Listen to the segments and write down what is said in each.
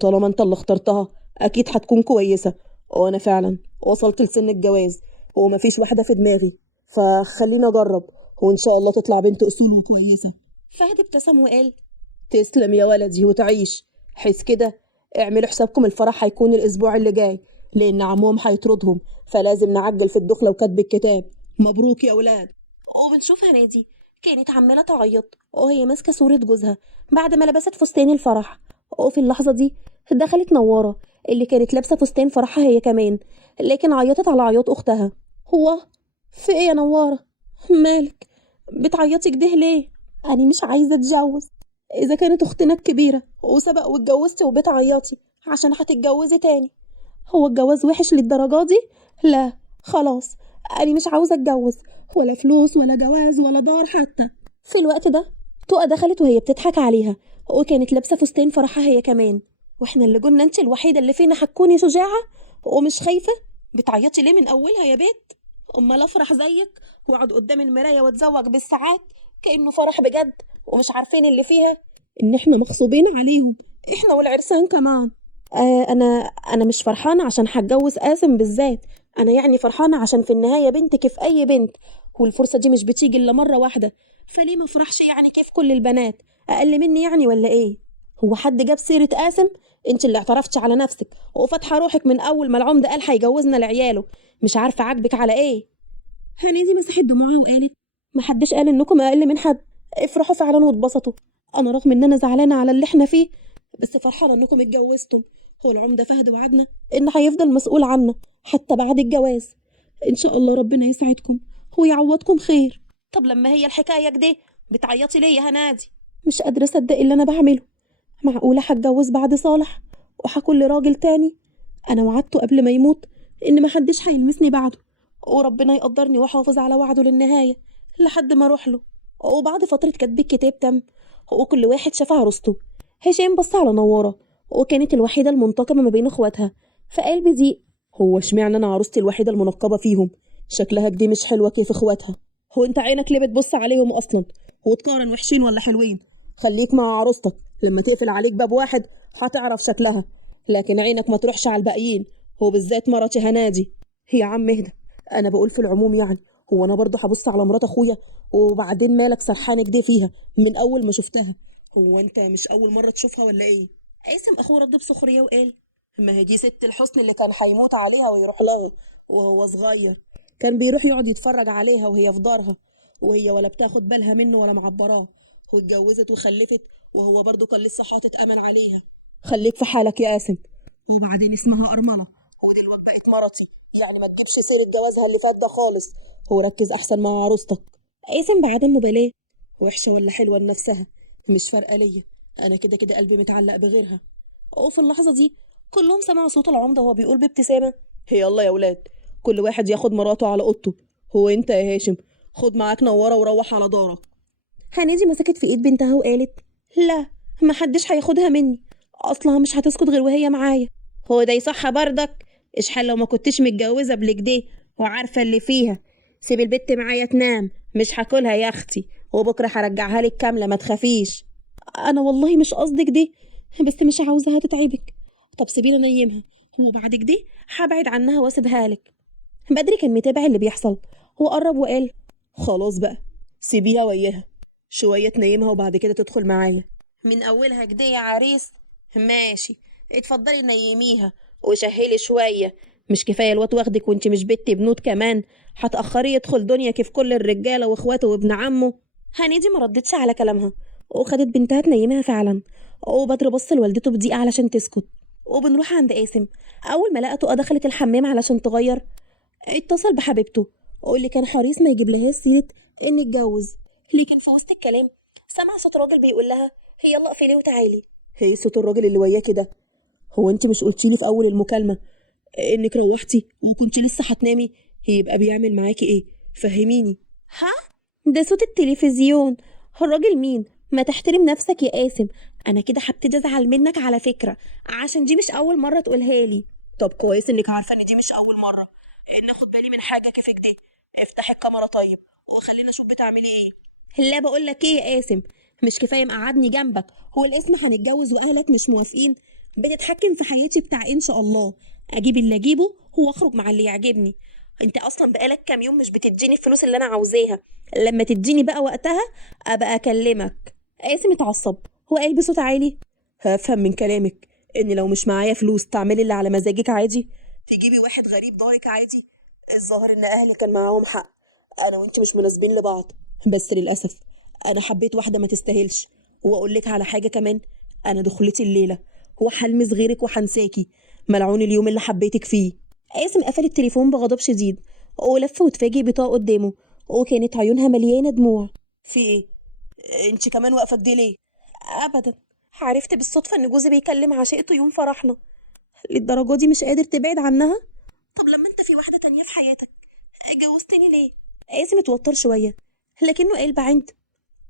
طالما انت اللي اخترتها اكيد هتكون كويسة. وانا فعلا وصلت لسن الجواز ومفيش واحدة في دماغي، فخليني اجرب وان شاء الله تطلع بنت اصول وكويسة. فهد ابتسم وقال: تسلم يا ولدي وتعيش. حس كده، اعملوا حسابكم الفرح هيكون الاسبوع اللي جاي، لان عمهم هيطردهم، فلازم نعجل في الدخلة وكتب الكتاب. مبروك يا اولاد. وبنشوف هنادي كانت عمالة تعيط وهي ماسكة صورة جوزها بعد ما لبست فستان الفرح. وفي اللحظة دي دخلت نوارة اللي كانت لابسة فستان فرحها هي كمان، لكن عيطت على عياط أختها. هو في ايه يا نوارة؟ مالك بتعيطي كده ليه؟ أنا مش عايزة أتجوز. إذا كانت أختنا الكبيرة وسبق واتجوزتي وبتعيطي عشان هتتجوزي تاني، هو الجواز وحش للدرجة دي؟ لا خلاص، أنا مش عاوزة أتجوز، ولا فلوس ولا جواز ولا دار حتى. في الوقت ده تقى دخلت وهي بتضحك عليها، وكانت لابسة فستان فرحها هي كمان. واحنا اللي قلنا انت الوحيدة اللي فينا هتكوني شجاعة ومش خايفة؟ بتعيطي ليه من أولها يا بنت؟ أمال أفرح زيك وأقعد قدام المراية وأتزوج بالساعات كأنه فرح بجد، ومش عارفين اللي فيها إن إحنا مغصوبين عليهم، إحنا والعرسان كمان. انا مش فرحانه عشان هتجوز قاسم بالذات، انا يعني فرحانه عشان في النهايه بنتك في اي بنت، والفرصه دي مش بتيجي الا مره واحده، فليه ما افرحش يعني كيف كل البنات؟ اقل مني يعني ولا ايه؟ هو حد جاب سيره قاسم؟ انت اللي اعترفتش على نفسك وفاتحه روحك من اول ما العمده قال هيجوزنا لعياله. مش عارفه عاجبك على ايه؟ هنيدي مسحت دموعها وقالت: محدش قال انكم اقل من حد، افرحوا فعلا واتبسطوا. انا رغم ان انا زعلانه على اللي احنا فيه، بس فرحانه انكم اتجوزتم. هو العمده فهد وعدنا ان هيفضل مسؤول عنا حتى بعد الجواز. ان شاء الله ربنا يسعدكم ويعوضكم خير. طب لما هي الحكايه كده بتعيطي ليه يا هنادي؟ مش قادره اصدق اللي انا بعمله. معقوله هتجوز بعد صالح وهكون لراجل تاني؟ انا وعدته قبل ما يموت ان محدش هيلمسني بعده، وربنا يقدرني واحافظ على وعده للنهايه لحد ما اروح له. وبعد فتره كتب الكتاب تم، وكل واحد شاف عروسته. هشام بص على نواره وكانت الوحيده المنتقمه ما بين اخواتها، فقال بضيق: هو اشمعنى انا عروستي الوحيده المنقبه فيهم؟ شكلها دي مش حلوه كيف اخواتها. هو انت عينك ليه بتبص عليهم اصلا وتقارن وحشين ولا حلوين؟ خليك مع عروستك، لما تقفل عليك باب واحد هتعرف شكلها، لكن عينك ما تروحش على الباقيين، وبالذات مراتي هنادي. يا عم اهدى، انا بقول في العموم يعني. هو انا برضه هبص على مرات اخويا؟ وبعدين مالك سرحان كده فيها من اول ما شفتها؟ هو انت مش اول مره تشوفها ولا ايه؟ قاسم اخوه رد بسخريه وقال: ما هي دي ست الحسن اللي كان هيموت عليها ويروح لها وهو صغير، كان بيروح يقعد يتفرج عليها وهي في دارها، وهي ولا بتاخد بالها منه ولا معبراه، واتجوزت وخلفت وهو برضه كان لسه حاطط امل عليها. خليك في حالك يا قاسم. وبعدين اسمها أرملة ودلوقتي بقت مرتي، يعني ما تجيبش سيرة جوازها اللي فات ده خالص، وركز أحسن مع عروستك. قاسم بعدم مبالاة: وحشة ولا حلوة لنفسها مش فارقة ليا، أنا كده كده قلبي متعلق بغيرها. وفي اللحظة دي كلهم سمعوا صوت العمدة وهو بيقول بابتسامة: يلا يا ولاد، كل واحد ياخد مراته على اوضته. هو انت يا هاشم خد معاك نوارة وروح على دارك. هنادي مسكت في ايد بنتها وقالت: لا، محدش هياخدها مني، اصلها مش هتسكت غير وهي معايا. هو ده يصح بردك؟ اشحال لو ما كنتش متجوزه بالكده وعارفه اللي فيها. سيب البت معايا تنام، مش هاكلها يا اختي، وبكره هرجعها لك كامله ما تخافيش. انا والله مش قصدك دي، بس مش عاوزاها تتعبك. طب سيبيني انيمها، وبعد كده هبعد عنها واسيبها لك. بدري كان متابع اللي بيحصل، هو قرب وقال: خلاص بقى، سيبيها وياها شوية تنيمها وبعد كده تدخل معايا. من أولها كده يا عريس؟ ماشي، اتفضلي نيميها وشهلي شوية. مش كفاية الواد واخدك وانت مش بنت بنوت كمان؟ هتأخري يدخل دنيا كيف كل الرجالة واخواته وابن عمه. هنيدي ما ردتش على كلامها وخدت بنتها تنيمها فعلا، وبدر بص لوالدته بضيقة علشان تسكت. وبنروح عند قاسم، أول ما لقته دخلت الحمام علشان تغير، اتصل بحبيبته واللي كان حريص ما يجيب لهاش سيرة إن اتجوز، لكن في وسط الكلام سمع صوت راجل بيقول لها: يلا اقفلي وتعالي. هي صوت الراجل اللي وياه كده؟ هو انت مش قلتيلي في اول المكالمة انك روحتي وكنت لسه هتنامي؟ يبقى بيعمل معاكي ايه؟ فهميني. ها؟ ده صوت التلفزيون. الراجل مين؟ ما تحترم نفسك يا قاسم، انا كده هبتدي ازعل منك على فكرة، عشان دي مش اول مرة تقولها لي. طب كويس انك عارفة ان دي مش اول مرة، ان اخد بالي من حاجة كيفك دي. افتحي الكاميرا طيب وخلينا اشوف بتعملي ايه. لا بقول لك ايه يا قاسم، مش كفايه مقعدني جنبك؟ هو الاسم هنتجوز واهلك مش موافقين؟ بتتحكم في حياتي بتاع إن شاء الله، اجيب اللي اجيبه واخرج مع اللي يعجبني. انت اصلا بقالك كام يوم مش بتديني الفلوس اللي انا عاوزاها. لما تديني بقى وقتها ابقى اكلمك. قاسم اتعصب، هو قال بصوت عالي: هفهم من كلامك ان لو مش معايا فلوس تعملي اللي على مزاجك عادي، تجيبي واحد غريب دارك عادي. الظاهر ان اهلي كان معاهم حق، انا وانت مش مناسبين لبعض. بس للاسف انا حبيت واحده ما تستاهلش. واقول لك على حاجه كمان، انا دخلتي الليله هو حلمس غيرك وحنساكي. ملعون اليوم اللي حبيتك فيه. قاسم قفل التليفون بغضب شديد ولف وتفاجئ بطاقة قدامه، وكانت عيونها مليانة دموع. في ايه؟ انت كمان واقفة كده ليه؟ ابدا، عرفت بالصدفة ان جوزي بيكلم عشيقته يوم فرحنا. للدرجة دي مش قادر تبعد عنها؟ طب لما انت في واحدة تانية في حياتك اتجوزتني ليه؟ قاسم اتوتر شوية لكنه قال بعند: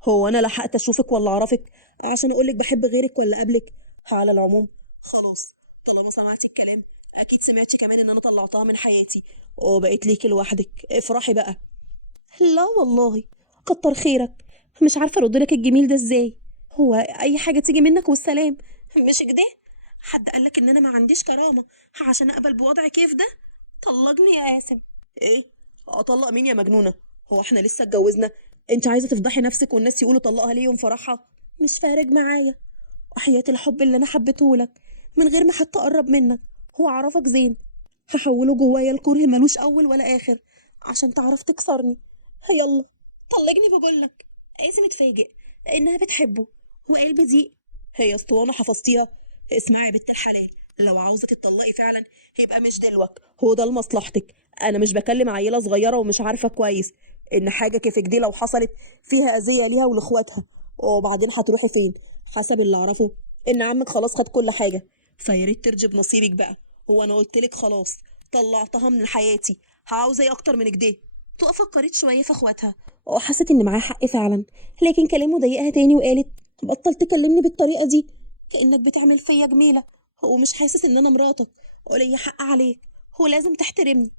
هو انا لحقت اشوفك ولا اعرفك عشان اقولك بحب غيرك ولا قبلك؟ على العموم خلاص، طالما سمعتي الكلام اكيد سمعتي كمان ان انا طلعتها من حياتي وبقيت ليكي لوحدك. افرحي بقى. لا والله، كتر خيرك. مش عارفه ارد لك الجميل ده ازاي. هو اي حاجه تيجي منك والسلام. مش كده؟ حد قالك ان انا ما عنديش كرامه عشان اقبل بوضع كيف ده؟ طلقني يا قاسم. ايه؟ اطلق مين يا مجنونه؟ هو احنا لسه اتجوزنا؟ انت عايزه تفضحي نفسك والناس يقولوا طلقها ليه يوم فرحها؟ مش فارق معايا، وحياة الحب اللي انا حبيته لك من غير ما حتى اقرب منك هو عرفك زين، هحوله جوايا الكره ملوش اول ولا اخر عشان تعرف تكسرني. يلا طلقني بقولك. قاسم اتفاجئ لانها بتحبه وقلبي ضيق. هي اسطوانه حفظتيها؟ اسمعي يا بنت الحلال، لو عاوزة تطلقي فعلا يبقى مش دلوك، هو ده لمصلحتك. انا مش بكلم عيله صغيره ومش عارفه كويس ان حاجه كيفك دي لو حصلت فيها اذيه ليها ولاخواتها. وبعدين هتروحي فين؟ حسب اللي اعرفه ان عمك خلاص خد كل حاجه، فياريت ترجي بنصيبك بقى. هو انا قلت لك خلاص طلعتها من حياتي، عاوزه ايه اكتر من كده؟ تقف فكرت شويه في اخواتها وحست ان معاه حق فعلا، لكن كلامه ضايقها تاني وقالت: بطل تكلمني بالطريقه دي، كانك بتعمل فيا جميله. هو مش حاسس ان انا مراتك وليا حق عليك؟ هو لازم تحترمني.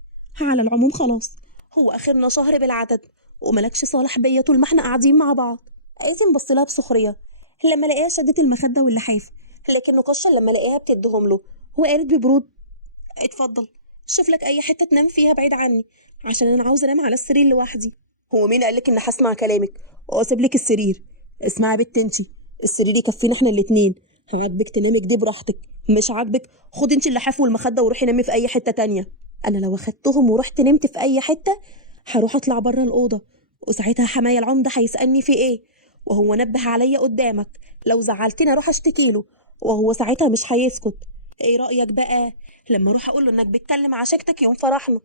على العموم خلاص، هو اخرنا شهر بالعدد وملكش صالح بيا طول ما احنا قاعدين مع بعض. قاسم بص لها بسخريه لما لقاها شدت المخده واللحاف، لكنه كشر لما لقاها بتديهم له وقالت ببرود: اتفضل شوف لك اي حته تنام فيها بعيد عني عشان انا عاوزه انام على السرير لوحدي. هو مين قالك ان هسمع كلامك واسيب لك السرير؟ اسمعي يا بت انتي، السرير يكفينا احنا الاتنين. عاجبك تنامي كده براحتك، مش عاجبك خد انتي اللحاف والمخده وروحي نامي في اي حته تانية. انا لو اخدتهم ورحت نمت في اي حته هروح اطلع بره الاوضه، وساعتها حماية العمده هيسالني في ايه، وهو نبه عليا قدامك لو زعلتني اروح اشتكي له، وهو ساعتها مش هيسكت. ايه رايك بقى لما اروح اقول له انك بتكلم عشيقتك يوم فرحنا؟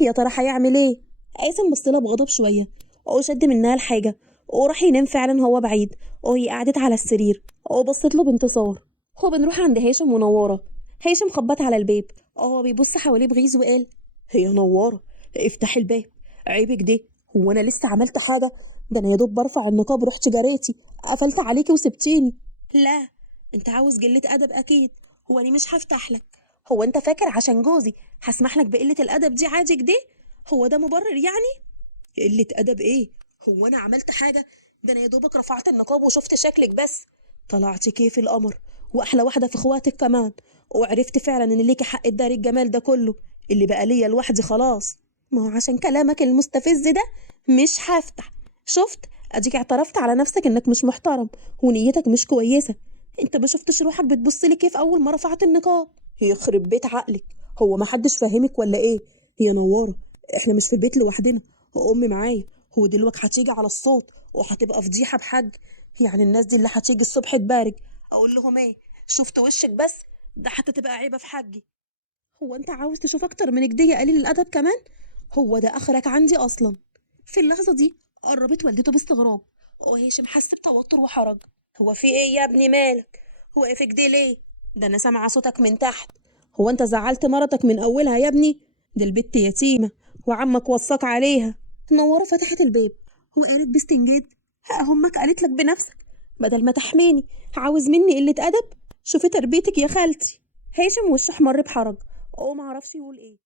يا ترى هيعمل ايه؟ قاسم بص لها بغضب شويه وشد منها الحاجه وراح ينام فعلا هو بعيد، وهي قعدت على السرير وبصت له بانتصار. هو بنروح عند هاشم ونواره. هاشم خبط على الباب وهو بيبص حواليه بغيظ وقال: هي نواره، افتحي الباب، عيبك ده. هو انا لسه عملت حاجه؟ ده انا يا دوب برفع النقاب رحت جريتي قفلت عليكي وسبتيني. لا، انت عاوز قله ادب اكيد. هو انا مش هفتح لك. هو انت فاكر عشان جوزي هسمح لك بقله الادب دي عادي كده؟ هو ده مبرر يعني؟ قلة أدب إيه؟ هو أنا عملت حاجة؟ ده أنا يا دوبك رفعت النقاب وشفت شكلك بس. طلعتي كيف القمر، وأحلى واحدة في إخواتك كمان، وعرفت فعلا إن ليكي حق تداري الجمال ده كله اللي بقى ليا لوحدي خلاص. ما هو عشان كلامك المستفز ده مش هفتح. شفت؟ أديك اعترفت على نفسك إنك مش محترم ونيتك مش كويسة. أنت ما شفتش روحك بتبصلي كيف أول ما رفعت النقاب؟ يخرب بيت عقلك، هو ما حدش فاهمك ولا إيه؟ هي نوارة، إحنا مش في البيت لوحدنا، وامي معايا. هو دلوقتي هتيجي على الصوت وهتبقى فضيحه بحج. يعني الناس دي اللي هتيجي الصبح تبارك اقول لهم ايه؟ شفت وشك بس؟ ده حتى تبقى عيبه في حجي. هو انت عاوز تشوف اكتر من كده يا قليل الادب كمان؟ هو ده اخرك عندي اصلا. في اللحظه دي قربت والدته باستغراب وهاشم حس بتوتر وحرج. هو في ايه يا ابني مالك؟ هو واقف كده ليه؟ ده انا سامعه صوتك من تحت. هو انت زعلت مرتك من اولها يا ابني؟ ده البت يتيمه وعمك وصاك عليها. نوره فتحت الباب وقالت باستنجاد: امك قالت لك بنفسك بدل ما تحميني عاوز مني قله ادب؟ شوفي تربيتك يا خالتي. هاشم وشه احمر بحرج وما عرفش يقول ايه،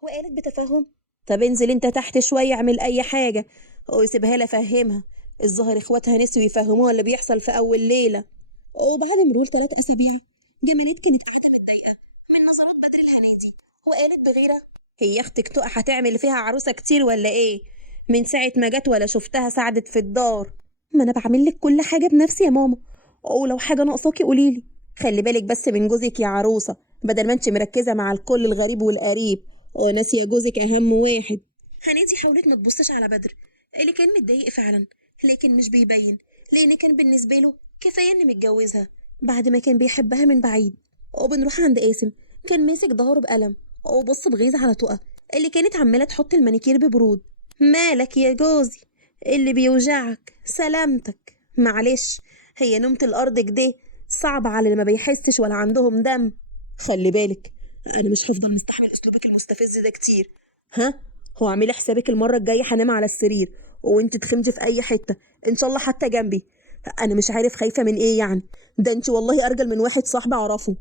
وقالت بتفاهم: طب انزل انت تحت شويه اعمل اي حاجه وسيبها لها افهمها. الظاهر اخواتها نسوا يفهموها اللي بيحصل في اول ليله. وبعد مرور 3 اسابيع جمالات كانت قاعدة متضايقة من نظرات بدر الهنادي وقالت بغيرة: هي اختك تقى هتعمل فيها عروسة كتير ولا ايه؟ من ساعة ما جت ولا شفتها ساعدت في الدار. ما انا بعمل لك كل حاجة بنفسي يا ماما، ولو حاجة ناقصاكي قوليلي. خلي بالك بس من جوزك يا عروسة، بدل ما انت مركزة مع الكل الغريب والقريب وناسية جوزك أهم واحد. هنادي حاولت ما تبصش على بدر اللي كان متضايق فعلا، لكن مش بيبين، لأن كان بالنسبة له كفاية إن متجوزها بعد ما كان بيحبها من بعيد. وبنروح عند قاسم، كان ماسك ظهره بقلم وبص بغيظ على تقى اللي كانت عمالة تحط المانيكير ببرود. مالك يا جوزي؟ اللي بيوجعك سلامتك؟ معلش، هي نومة الأرض كده صعبة على اللي ما بيحسش ولا عندهم دم. خلي بالك، أنا مش هفضل مستحمل أسلوبك المستفز ده كتير. ها؟ هو اعملي حسابك المرة الجاية هنام على السرير وانت تخمجي في أي حتة، إن شاء الله حتى جنبي. أنا مش عارف خايفة من إيه يعني، ده انت والله أرجل من واحد صاحبي أعرفه.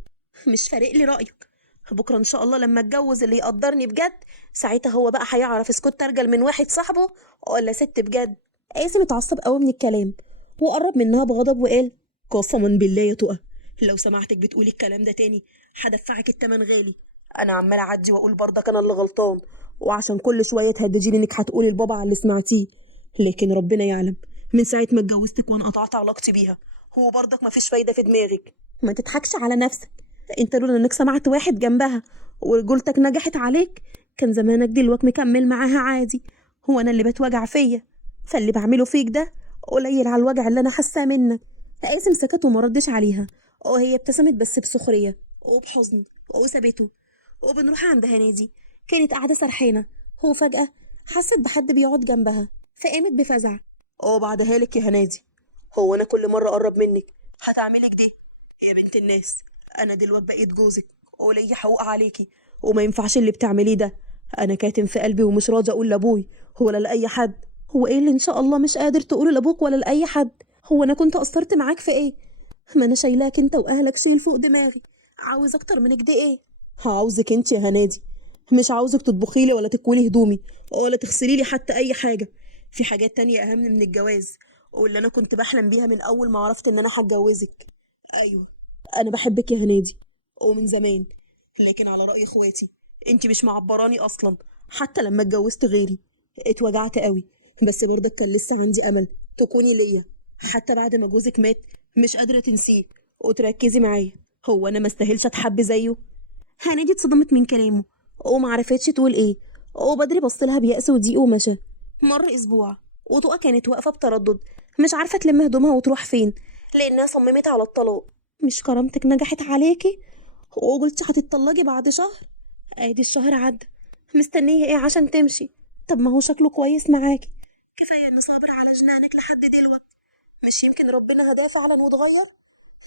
مش فارق لي رأيك، بكرة إن شاء الله لما أتجوز اللي يقدرني بجد، ساعتها هو بقى هيعرف إذا كنت أرجل من واحد صاحبه ولا ست بجد. قاسم اتعصب قوي من الكلام وقرب منها بغضب وقال: قسما بالله يا تقى، لو سمعتك بتقولي الكلام ده تاني هدفعك التمن غالي. انا عمال اعدي واقول برضك انا اللي غلطان، وعشان كل شويه تهدجيني انك هتقولي لبابا على اللي سمعتيه، لكن ربنا يعلم من ساعه ما اتجوزتك وانا قطعت علاقتي بيها، هو برضك مفيش فايده في دماغك. ما تضحكش على نفسك، انت لولا انك سمعت واحد جنبها ورجولتك نجحت عليك كان زمانك دلوقتي مكمل معاها عادي. هو انا اللي بتوجع فيا؟ فاللي بعمله فيك ده قليل على الوجع اللي انا حاساه منك. قاسم سكت وما ردش عليها، وهي ابتسمت بس بسخريه وبحزن وسابته. وبنروح عند هنادي، كانت قاعده سرحانه، هو فجاه حست بحد بيقعد جنبها فقامت بفزع. بعدها لك يا هنادي، هو انا كل مره اقرب منك هتعملي كده؟ يا بنت الناس، انا دلوقتي بقيت جوزك وليا حقوق عليكي، وما ينفعش اللي بتعمليه ده. انا كاتم في قلبي ومش راضي اقول لابوي ولا لاي حد. هو ايه اللي ان شاء الله مش قادر تقوله لابوك ولا لاي حد؟ هو انا كنت قصرت معاك في ايه؟ ما انا شايلاك انت واهلك شيل فوق دماغي، عاوز اكتر من كده ايه؟ عاوزك انت يا هنادي، مش عاوزك تطبخي لي ولا تكويلي هدومي ولا تغسلي لي حتى اي حاجه. في حاجات تانية اهم من الجواز، واللي انا كنت بحلم بيها من اول ما عرفت ان انا هتجوزك. ايوه، انا بحبك يا هنادي ومن زمان، لكن على رأي اخواتي انت مش معبراني اصلا. حتى لما اتجوزت غيري اتوجعت قوي، بس برضك كان لسه عندي امل تكوني ليا حتى بعد ما جوزك مات. مش قادرة تنسيه وتركزي معايا، هو انا ما استاهلش اتحب زيه؟ هنادي اتصدمت من كلامه وما عرفتش تقول ايه، وبدري بص لها بيأس وضيق ومشى. مر اسبوع وطوقة كانت واقفة بتردد، مش عارفة تلم هدومها وتروح فين، لانها صممت على الطلاق. مش كرامتك نجحت عليكي وقلتي هتتطلقي بعد شهر؟ ادي الشهر عدى، مستنيه ايه عشان تمشي؟ طب ما هو شكله كويس معاكي، كفايه ان صابر على جنانك لحد دلوقتي. مش يمكن ربنا هداه فعلا واتغير؟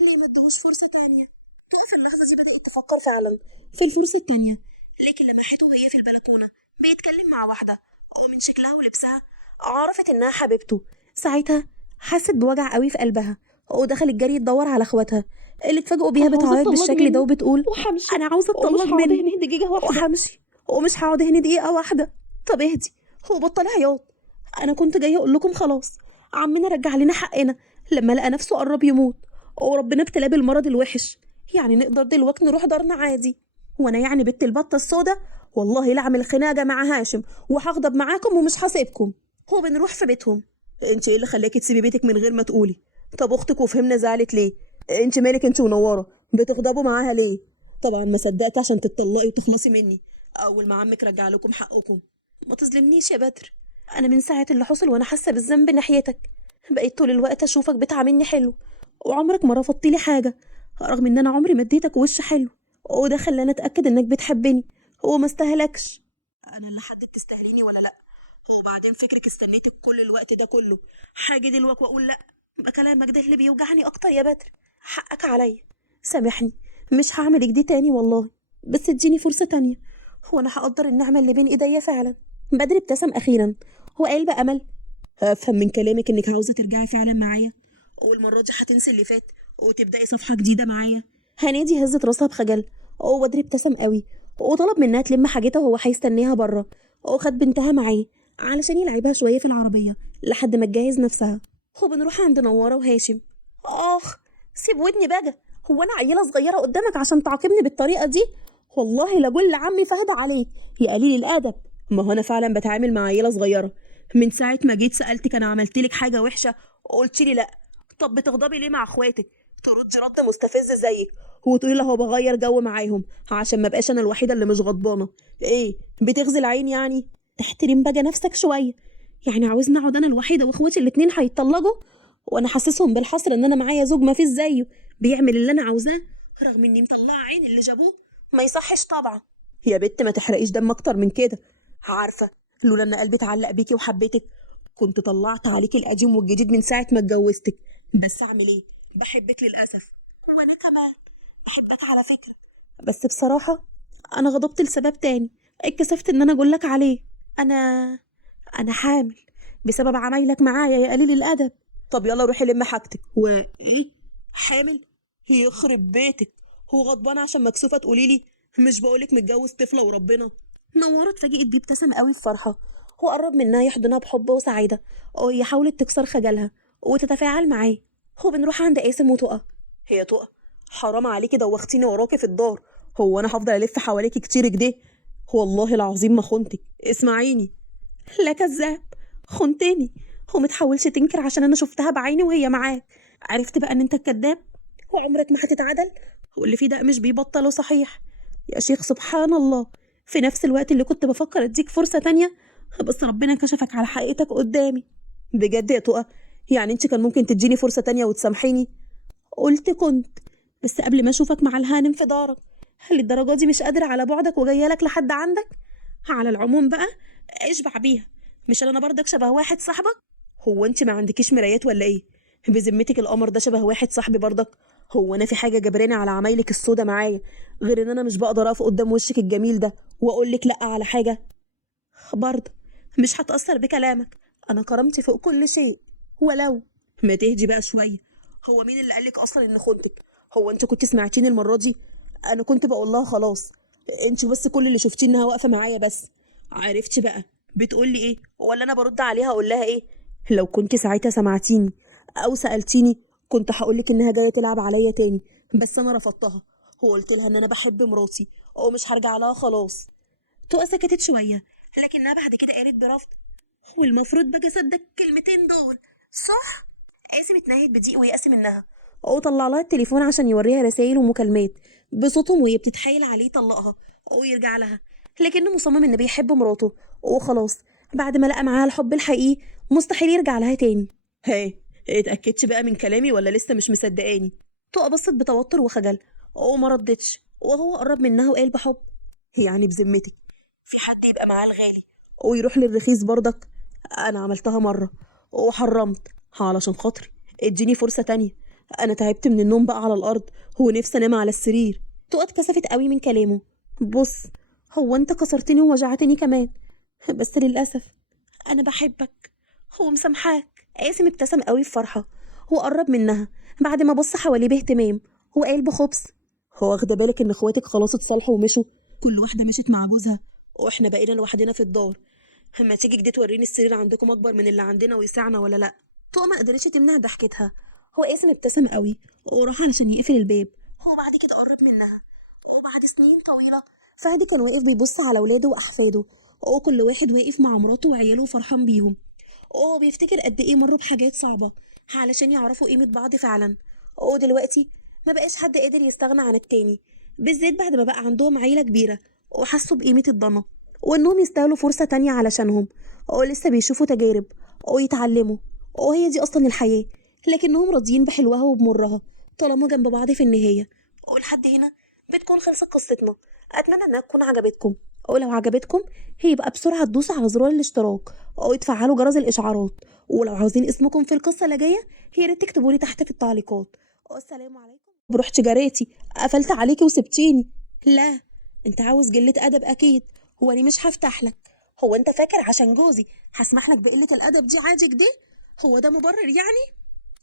ليه ما ادهوش فرصه تانية؟ تقف اللحظه دي بدات تفكر فعلا في الفرصه التانية، لكن لمحته وهي في البلكونه بيتكلم مع واحده ومن شكلها ولبسها عرفت انها حبيبته. ساعتها حست بوجع قوي في قلبها ودخلت جري تدور على اخواتها اللي اتفاجئوا بيها انا عاوزه بتعيط اتطلق بالشكل ده منه وبتقول: وهمشي انا عاوزه ومش اتطلق هقعد منه هنا دقيقه واحده. وهمشي ومش هقعد هنا دقيقه واحده. طب اهدي، هو بطلي عياط، انا كنت جايه اقول لكم خلاص عمنا رجع لنا حقنا لما لقى نفسه قرب يموت وربنا ابتلاه بالمرض الوحش، يعني نقدر دلوقتي نروح دارنا عادي. وانا يعني بنت البطه السودا والله لا اعمل خناقه مع هاشم وهغضب معاكم ومش هسيبكم. هو بنروح في بيتهم. انت ايه اللي خلاكي تسيبي بيتك من غير ما تقولي؟ طب اختك وفهمنا زعلت ليه؟ انت مالك انت ونوره بتغضبوا معاها ليه؟ طبعا ما صدقت عشان تتطلقي وتخلصي مني اول ما عمك رجع لكم حقكم. ما تظلمنيش يا بدر، انا من ساعه اللي حصل وانا حاسه بالذنب ناحيتك، بقيت طول الوقت اشوفك بتعاملني حلو وعمرك ما رفضت لي حاجه، رغم ان انا عمري ما اديتك وش حلو، وده خلاني اتاكد انك بتحبني. هو ما استاهلكش. انا اللي حد تستاهليني ولا لا؟ وبعدين فكرك استنيتك كل الوقت ده كله حاجه دلوقتي واقول لا؟ بقى كلامك ده اللي بيوجعني اكتر يا بدر، حقك عليا، سامحني، مش هعمل كده تاني والله، بس اديني فرصه تانية وانا هقدر النعمه اللي بين ايديا فعلا. بدر ابتسم اخيرا وقال بامل: افهم من كلامك انك عاوزه ترجعي فعلا معايا، والمره دي هتنسي اللي فات وتبداي صفحه جديده معايا. هنادي هزت راسها بخجل وبدر ابتسم قوي وطلب منها تلم حاجتها وهو هيستنيها بره، وخد بنتها معاه علشان يلعبها شويه في العربيه لحد ما تجهز نفسها. وبنروح عند نواره وهاشم. اخ، سيب ودني بقى، هو انا عيله صغيره قدامك عشان تعاقبني بالطريقه دي؟ والله لجل عمي فهد عليك يا قليل الادب. ما هو انا فعلا بتعامل مع عيله صغيره. من ساعه ما جيت سالتك انا عملت لك حاجه وحشه قلت لي لا. طب بتغضبي ليه مع اخواتك؟ تردي رد مستفز زيك وتقولي له هو بغير جو معاهم عشان ما بقاش انا الوحيده اللي مش غضبانه. ايه بتغزي العين يعني؟ تحترم بقى نفسك شويه. يعني عاوزني اقعد انا الوحيده واخواتي الاتنين هيتطلقوا وانا حاسسهم بالحسره ان انا معايا زوج ما فيش زيه بيعمل اللي انا عاوزاه رغم اني مطلعه عين اللي جابوه؟ ما يصحش طبعا. يا بت ما تحرقيش دم اكتر من كده. عارفه لولا ان قلبي اتعلق بيكي وحبيتك كنت طلعت عليكي القديم والجديد من ساعه ما اتجوزتك. بس اعمل ايه؟ بحبك للاسف. وانا كمان بحبك على فكره. بس بصراحه انا غضبت لسبب تاني اتكسفت ان انا اقول لك عليه. انا انا حامل بسبب عمايلك معايا يا قليل الادب. طب يلا روحي لم حاجتك. وايه؟ حامل؟ يخرب بيتك. هو غضبان عشان مكسوفه تقولي لي؟ مش بقولك متجوز طفله وربنا. نورت اتفاجئت بيه ابتسم قوي بفرحه. هو قرب منها يحضنها بحب وسعاده. هي حاولت تكسر خجلها وتتفاعل معاه. هو بنروح عند قاسم وتقى. هي تقى حرام عليكي دوختيني وراكي في الدار. هو انا هفضل الف حواليكي كتير كده؟ والله العظيم ما خنتك اسمعيني. لا كذاب. خنتني. هو متحاولش تنكر عشان انا شفتها بعيني وهي معاك. عرفت بقى ان انت الكذاب وعمرك ما هتتعدل. واللي فيه ده مش بيبطله صحيح. يا شيخ سبحان الله. في نفس الوقت اللي كنت بفكر اديك فرصة تانية بس ربنا كشفك على حقيقتك قدامي. بجد يا تقى؟ يعني انت كان ممكن تديني فرصة تانية وتسامحيني؟ قلت كنت. بس قبل ما اشوفك مع الهانم في دارك. هل الدرجة دي مش قادرة على بعدك وجاية لك لحد عندك؟ على العموم بقى اشبع بيها. مش انا برضك شبه واحد صاحبك؟ هو انت ما عندكيش مرايات ولا ايه؟ بذمتك القمر ده شبه واحد صاحبي برضك. هو انا في حاجه جبراني على عمايلك السودا معايا غير ان انا مش بقدر اقف قدام وشك الجميل ده واقول لك لا على حاجه؟ برضه مش هتاثر بكلامك. انا كرامتي فوق كل شيء. ولو ما تهدي بقى شويه. هو مين اللي قالك اصلا ان خنتك؟ هو انت كنت سمعتيني المره دي؟ انا كنت بقول لها خلاص. انت بس كل اللي شفتيه انها واقفه معايا بس. عرفتي بقى بتقول لي ايه ولا انا برد عليها اقول لها ايه؟ لو كنت ساعتها سمعتيني او سالتيني كنت هقولك انها جايه تلعب عليا تاني. بس انا رفضتها وقلت لها ان انا بحب مراتي ومش هرجع لها خلاص. تقى سكتت شويه لكنها بعد كده قالت برفض. والمفروض بقى اصدق الكلمتين دول صح؟ قاسم اتنهد بضيق ويأس منها وطلع لها التليفون عشان يوريها رسائل ومكالمات بصوتهم وهي بتتحايل عليه يطلقها ويرجع لها. لكنه مصمم انه بيحب مراته وخلاص. بعد ما لقى معاها الحب الحقيقي مستحيل يرجع لها تاني. هاي اتأكدتش بقى من كلامي ولا لسه مش مصدقاني؟ تقى بصت بتوتر وخجل وما ردتش وهو قرب منها وقال بحب. يعني بذمتك في حد يبقى معاه الغالي ويروح للرخيص برضك؟ انا عملتها مرة وحرمت علشان خاطري. اديني فرصة تانية. انا تعبت من النوم بقى على الارض ونفسي انام على السرير. تقى اتكسفت قوي من كلامه. بص هو انت كسرتني ووجعتني كمان بس للاسف انا بحبك. هو مسامحاك. قاسم ابتسم قوي بفرحة. هو قرب منها بعد ما بص حواليه باهتمام وقال بخبث. هو واخده بالك ان اخواتك خلاص اتصالحوا ومشوا؟ كل واحدة مشت مع جوزها واحنا بقينا لوحدنا في الدار. اما تيجي كده توريني السرير عندكم اكبر من اللي عندنا ويسعنا ولا لا؟ طوق ما قدرتش تمنع ضحكتها. هو قاسم ابتسم قوي وراح علشان يقفل الباب. هو بعد كده قرب منها وبعد سنين طويلة فهد كان واقف بيبص على ولاده وأحفاده وكل واحد واقف مع مراته وعياله وفرحان بيهم. بيفتكر قد ايه مروا بحاجات صعبة علشان يعرفوا قيمة بعض فعلا. دلوقتي ما بقاش حد قادر يستغنى عن التاني بالذات بعد ما بقى عندهم عيلة كبيرة وحسوا بقيمة الضنا وانهم يستاهلوا فرصة تانية علشانهم لسه بيشوفوا تجارب ويتعلموا وهي دي اصلا الحياة. لكنهم راضيين بحلوها وبمرها طالما جنب بعض في النهاية. ولحد هنا بتكون خلصت قصتنا. اتمنى انها تكون عجبتكم ولو عجبتكم يبقى بسرعة تدوسوا على زرار الاشتراك وتفعلوا جرس الاشعارات. ولو عاوزين اسمكم في القصة اللي جاية يا ريت تكتبوا لي تحت في التعليقات. والسلام عليكم. برحت جريتي قفلت عليكي وسبتيني. لا انت عاوز قلة ادب اكيد. هو انا مش هفتح لك. هو انت فاكر عشان جوزي هسمح لك بقلة الادب دي عادي كده؟ هو ده مبرر يعني؟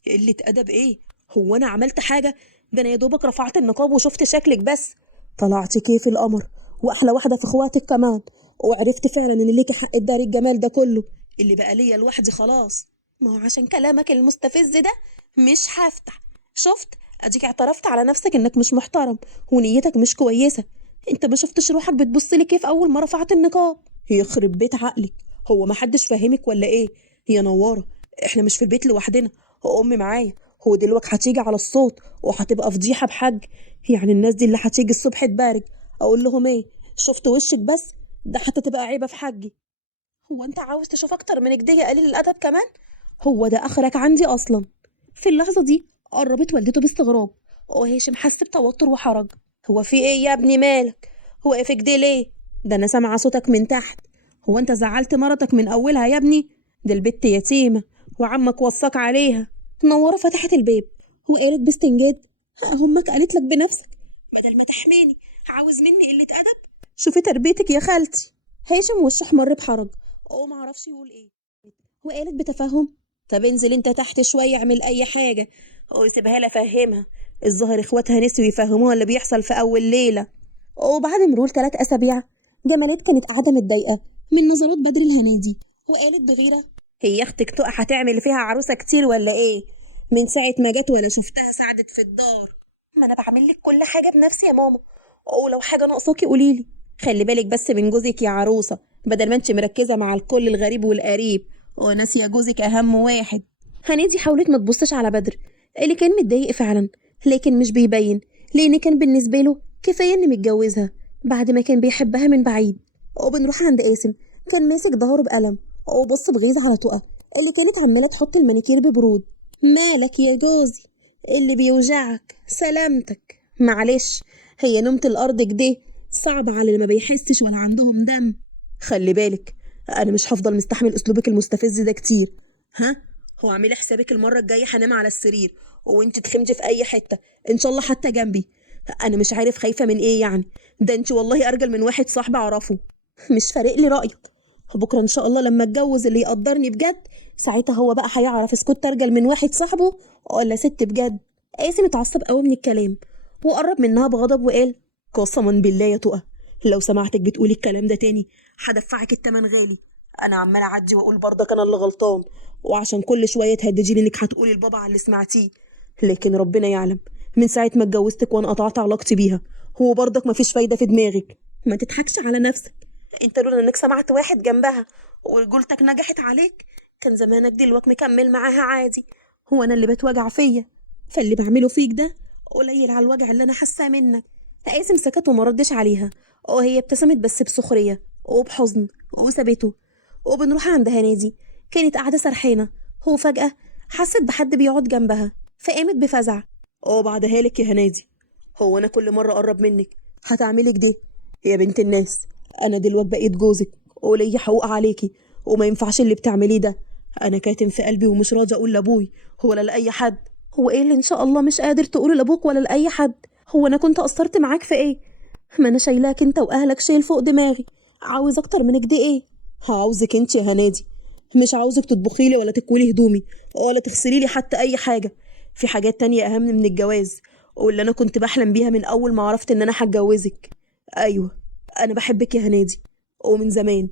قلة ادب ايه؟ هو انا عملت حاجة؟ ده انا يا دوبك رفعت النقاب وشفت شكلك بس. طلعت كيف القمر واحلى واحدة في اخواتك كمان. وعرفت فعلا ان ليكي حق تداري الجمال ده كله اللي بقى ليا لوحدي خلاص. ما هو عشان كلامك المستفز ده مش هفتح. شفت اديك اعترفت على نفسك انك مش محترم ونيتك مش كويسة. انت ما شفتش روحك بتبصلي كيف اول ما رفعت النقاب؟ يخرب بيت عقلك، هو ما حدش فاهمك ولا ايه؟ يا نوارة، احنا مش في البيت لوحدنا، هو امي معايا. هو دلوقتي هتيجي على الصوت وهتبقى فضيحة بحج. يعني الناس دي اللي هتيجي الصبح تبارك اقول لهم ايه؟ شفت وشك بس؟ ده حتى تبقى عيبة في حجي. هو انت عاوز تشوف اكتر من كده يا قليل الادب كمان؟ هو ده اخرك عندي اصلا؟ في اللحظه دي قربت والدته باستغراب، وهاشم حس بتوتر وحرج. هو في ايه يا ابني مالك؟ هو واقف كده ليه؟ ده انا سامعه صوتك من تحت. هو انت زعلت مرتك من اولها يا ابني؟ ده البت يتيمه وعمك وصاك عليها. نوره فتحت الباب وقالت باستنجاد: امك قالت لك بنفسك بدل ما تحميني عاوز مني قله ادب؟ شوفي تربيتك يا خالتي. هاشم وشه احمر بحرج، ما عرفش يقول ايه، وقالت بتفهم: طب انزل انت تحت شويه اعمل اي حاجه وسيبها لها افهمها. الظاهر اخواتها نسيوا يفهموها اللي بيحصل في اول ليله. وبعد مرور 3 اسابيع جمالات كانت قاعده متضايقه من نظرات بدر الهنادي، وقالت بغيره: هي اختك تقى هتعمل فيها عروسه كتير ولا ايه؟ من ساعه ما جت ولا شفتها ساعدت في الدار. ما انا بعمل لك كل حاجه بنفسي يا ماما، ولو حاجه ناقصاكي قوليلي. خلي بالك بس من جوزك يا عروسه، بدل ما انت مركزه مع الكل الغريب والقريب وناسيه جوزك اهم واحد. هنيدي حاولت ما تبصش على بدر اللي كان متضايق فعلا، لكن مش بيبين، لان كان بالنسبه له كفايه اني متجوزها بعد ما كان بيحبها من بعيد. وبنروح عند قاسم، كان ماسك ظهره بقلم وبص بغيظ على تقى اللي كانت عماله تحط المانيكير ببرود. مالك يا جوزي؟ اللي بيوجعك سلامتك؟ معلش، هي نومة الارض كده صعب على اللي ما بيحسش ولا عندهم دم. خلي بالك، انا مش هفضل مستحمل اسلوبك المستفز ده كتير. ها، هو اعملي حسابك المره الجايه هنام على السرير وانت تخمجي في اي حته، ان شاء الله حتى جنبي. انا مش عارف خايفه من ايه يعني، ده انت والله ارجل من واحد صاحبي اعرفه. مش فارق لي رايك، بكره ان شاء الله لما اتجوز اللي يقدرني بجد، ساعتها هو بقى هيعرف اذا كنت ارجل من واحد صاحبه ولا ست بجد. قاسم اتعصب قوي من الكلام وقرب منها بغضب وقال: قسما بالله يا تقى، لو سمعتك بتقولي الكلام ده تاني هدفعك التمن غالي. انا عمال اعدي واقول برضك انا اللي غلطان، وعشان كل شويه تهدجيلي انك هتقولي لبابا على اللي سمعتيه. لكن ربنا يعلم، من ساعه ما اتجوزتك وانا قطعت علاقتي بيها، هو برضك مفيش فايده في دماغك. ما تضحكش على نفسك، انت لولا انك سمعت واحد جنبها ورجولتك نجحت عليك كان زمانك دلوقتي مكمل معاها عادي. هو انا اللي بتوجع فيا؟ فاللي بعمله فيك ده قليل على الوجع اللي انا حاساه منك. قاسم سكت وما ردش عليها، وهي ابتسمت بس بسخريه وبحزن وسابته. وبنروح عند هنادي، كانت قاعده سرحانه، هو فجاه حست بحد بيقعد جنبها فقامت بفزع. بعدها لك يا هنادي، هو انا كل مره اقرب منك هتعملي كده؟ يا بنت الناس، انا دلوقتي بقيت جوزك وليا حقوق عليكي، وما ينفعش اللي بتعمليه ده. انا كاتم في قلبي ومش راضي اقول لابوي ولا لاي حد. هو ايه اللي ان شاء الله مش قادر تقوله لابوك ولا لاي حد؟ هو انا كنت قصرت معاك في ايه؟ ما انا شايلاك انت واهلك شايل فوق دماغي، عاوز اكتر من كده ايه؟ هعوزك انت يا هنادي، مش عاوزك تطبخي لي ولا تكويلي هدومي ولا تغسلي لي حتى اي حاجه. في حاجات تانية اهم من الجواز، واللي انا كنت بحلم بيها من اول ما عرفت ان انا هتجوزك. ايوه، انا بحبك يا هنادي ومن زمان،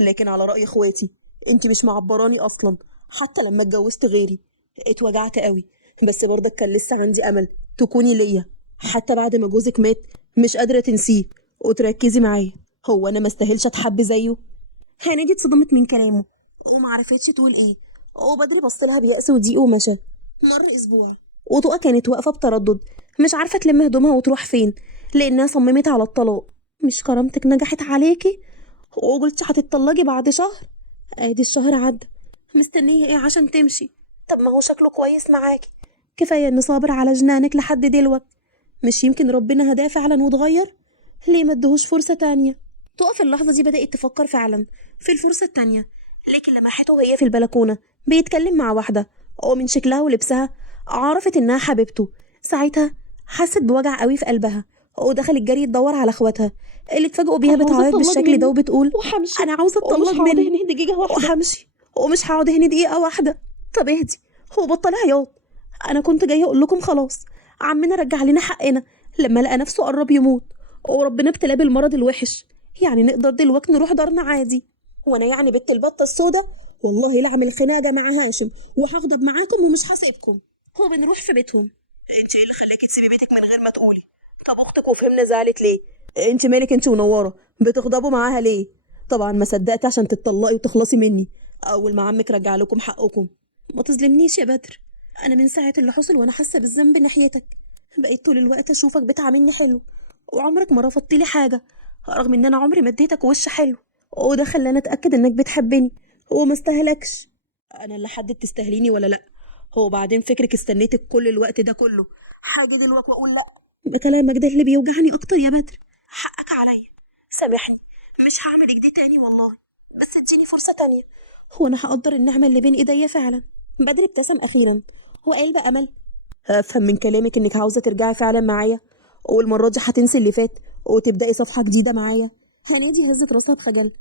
لكن على رأي اخواتي انت مش معبراني اصلا. حتى لما اتجوزت غيري اتوجعت قوي، بس برضك كان لسه عندي امل تكوني ليا حتى بعد ما جوزك مات. مش قادره تنسيه وتركزي معايا. هو انا ما استاهلش اتحب زيه؟ هنادي اتصدمت من كلامه وما عرفتش تقول ايه، وبدري بص لها بيأس وضيق ومشى. مر اسبوع وطوقة كانت واقفة بتردد، مش عارفة تلم هدومها وتروح فين، لأنها صممت على الطلاق. مش كرامتك نجحت عليكي وقلتي هتتطلقي بعد شهر؟ ادي الشهر عدى، مستنية ايه عشان تمشي؟ طب ما هو شكله كويس معاكي، كفاية ان صابر على جنانك لحد دلوقتي. مش يمكن ربنا هداه فعلا واتغير؟ ليه ما ادهوش فرصة تانية؟ تقف اللحظة دي بدأت تفكر فعلا في الفرصة التانية، لكن لمحته وهي في البلكونة بيتكلم مع واحدة، ومن شكلها ولبسها عرفت إنها حبيبته. ساعتها حست بوجع قوي في قلبها، ودخلت جري تدور على اخواتها اللي اتفاجئوا بيها انا عاوزه بتعيط اتطلق بالشكل ده منه وبتقول: وحمشي انا عاوزه ومش اتطلق هقعد منه هنا دقيقه واحده. وحمشي ومش هقعد هنا دقيقه واحده. طب اهدي، هو بطل عياط، انا كنت جايه اقول لكم خلاص عمنا رجع لنا حقنا لما لقى نفسه قرب يموت وربنا ابتلاه بالمرض الوحش. يعني نقدر دلوقتي نروح دارنا عادي؟ وانا يعني بنت البطه السوداء؟ والله لا اعمل خناقه مع هاشم وهغضب معاكم ومش هسيبكم. هو بنروح في بيتهم، انت ايه اللي خلاكي تسيبي بيتك من غير ما تقولي؟ طب اختك وفهمنا زعلت ليه؟ انت مالك انت ونواره بتغضبوا معاها ليه؟ طبعا ما صدقت عشان تتطلقي وتخلصي مني اول ما عمك رجع لكم حقكم. ما تظلمنيش يا بدر، انا من ساعه اللي حصل وانا حاسه بالذنب ناحيتك. بقيت طول الوقت اشوفك بتعاملني حلو وعمرك ما رفضت لي حاجه، رغم ان انا عمري ما اديتك وش حلو، وده خلاني اتاكد انك بتحبني وما استاهلكش. انا اللي حدد تستاهليني ولا لا؟ هو بعدين فكرك استنيتك كل الوقت ده كله حاجه دلوقتي واقول لا؟ بكلامك ده اللي بيوجعني اكتر يا بدر. حقك عليا، سامحني، مش هعمل كده تاني والله، بس اديني فرصه تانية. هو انا هقدر النعمه اللي بين ايديا فعلا. بدر ابتسم اخيرا. هو قال بامل افهم من كلامك انك عاوزه ترجعي فعلا معايا، والمره دي هتنسي اللي فات وتبداي صفحه جديده معايا. هنادي هزت راسها بخجل.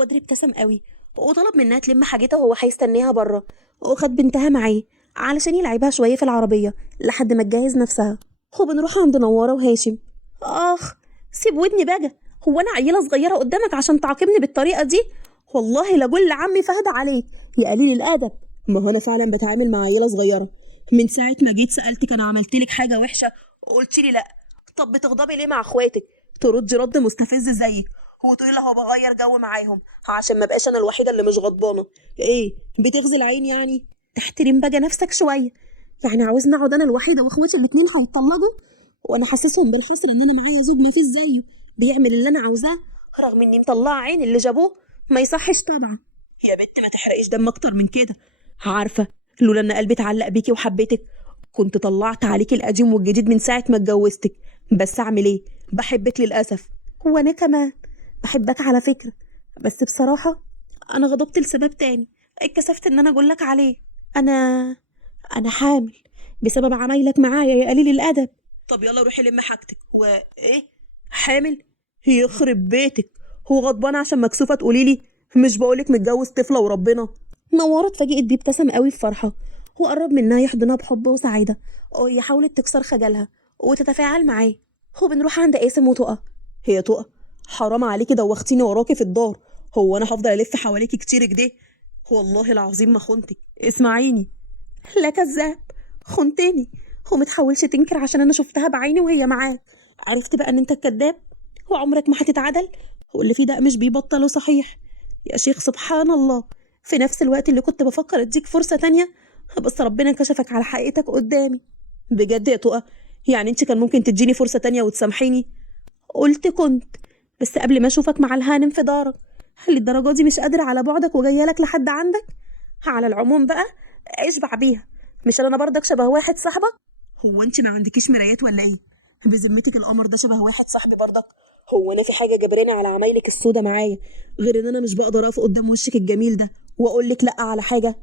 بدر ابتسم قوي وطلب منها تلم حاجتها وهو هيستناها بره، وخد بنتها معاه علشان يلعبها شويه في العربيه لحد ما تجهز نفسها. وبنروح عند نواره وهاشم. اخ، سيب ودني بقى. هو انا عيله صغيره قدامك عشان تعاقبني بالطريقه دي؟ والله لجل عمي فهد عليك يا قليل الادب. ما هو انا فعلا بتعامل مع عيله صغيره. من ساعة ما جيت سألتك أنا عملت لك حاجة وحشة قلت لي لأ. طب بتغضبي ليه مع إخواتك؟ تردي رد مستفز زيك وتقولي له هو بغير جو معاهم عشان ما بقاش أنا الوحيدة اللي مش غضبانة. إيه بتغزي العين يعني؟ تحترم بقى نفسك شوية. يعني عاوزني أقعد أنا الوحيدة وإخواتي الاتنين هيتطلقوا وأنا حاسسهم بالخسر إن أنا معايا زوج ما فيش زيه بيعمل اللي أنا عاوزاه، رغم إني مطلعة عين اللي جابوه؟ ما يصحش طبعا. يا بت ما تحرقيش دم أكتر من كده. عارفة، لولا ان قلبي اتعلق بيكي وحبيتك كنت طلعت عليكي القديم والجديد من ساعة ما اتجوزتك. بس اعمل ايه، بحبك للأسف. وانا كمان بحبك على فكرة، بس بصراحة انا غضبت لسبب تاني اتكسفت ان انا اقولك عليه. انا انا حامل بسبب عمايلك معايا يا قليل الادب. طب يلا روحي لم حاجتك. وايه؟ حامل؟ يخرب بيتك. هو غضبان عشان مكسوفه تقولي لي؟ مش بقولك متجوز طفله وربنا؟ نورة اتفاجئت بيه، ابتسم قوي بفرحه وقرب منها يحضنها بحب وسعاده، وهي حاولت تكسر خجلها وتتفاعل معاه. بنروح عند قاسم وتقى. هي تقى، حرام عليكي دوختيني وراكي في الدار. هو انا هفضل الف حواليكي كتير كده؟ والله العظيم ما خنتك، اسمعيني. لا كذاب، خنتني ومتحاولش تنكر عشان انا شفتها بعيني وهي معاك. عرفت بقى ان انت الكذاب وعمرك ما هتتعدل، واللي فيه ده مش بيبطله صحيح. يا شيخ سبحان الله، في نفس الوقت اللي كنت بفكر اديك فرصة تانية بس ربنا كشفك على حقيقتك قدامي. بجد يا تقى؟ يعني انت كان ممكن تديني فرصة تانية وتسامحيني؟ قلت كنت، بس قبل ما اشوفك مع الهانم في دارك. هل الدرجة دي مش قادرة على بعدك وجاية لك لحد عندك؟ على العموم بقى اشبع بيها. مش انا برضك شبه واحد صاحبك؟ هو انت ما عندكيش مرايات ولا ايه؟ بذمتك القمر ده شبه واحد صاحبي برضك؟ هو انا في حاجه جبراني على عمايلك السودا معايا غير ان انا مش بقدر اقف قدام وشك الجميل ده واقول لك لا على حاجه؟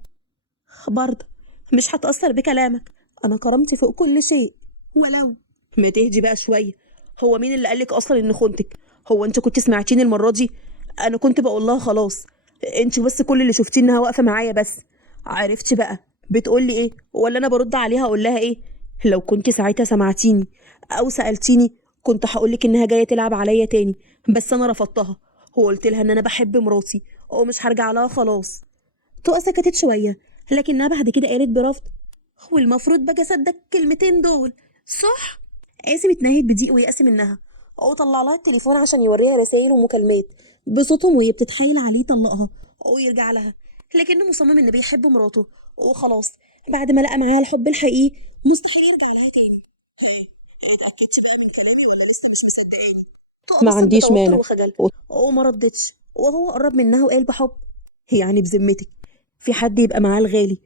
برضه مش هتاثر بكلامك، انا كرامتي فوق كل شيء. ولو ما تهدي بقى شويه. هو مين اللي قالك اصلا ان خنتك؟ هو انت كنت سمعتيني المره دي؟ انا كنت بقول لها خلاص، انت بس كل اللي شفتيه انها واقفه معايا بس. عرفتي بقى بتقولي ايه ولا انا برد عليها اقول لها ايه؟ لو كنت ساعتها سمعتيني او سالتيني كنت هقولك انها جايه تلعب عليا تاني، بس انا رفضتها وقلت لها ان انا بحب مراتي ومش هرجع لها خلاص. تقى سكتت شويه لكنها بعد كده قالت برفض. والمفروض بقى اصدق الكلمتين دول، صح؟ قاسم اتنهد بضيق ويأس منها، او طلع لها التليفون عشان يوريها رسائل ومكالمات بصوتهم وهي بتتحايل عليه يطلقها او يرجع لها، لكنه مصمم ان بيحب مراته وخلاص. بعد ما لقى معاها الحب الحقيقي مستحيل يرجع ليها تاني. ليه؟ اتأكدتي بقى من كلامي ولا لسه مش مصدقاني؟ ما عنديش مانع وخجل وما ردتش، وهو قرب منها وقال بحب. يعني بذمتك في حد يبقى معاه الغالي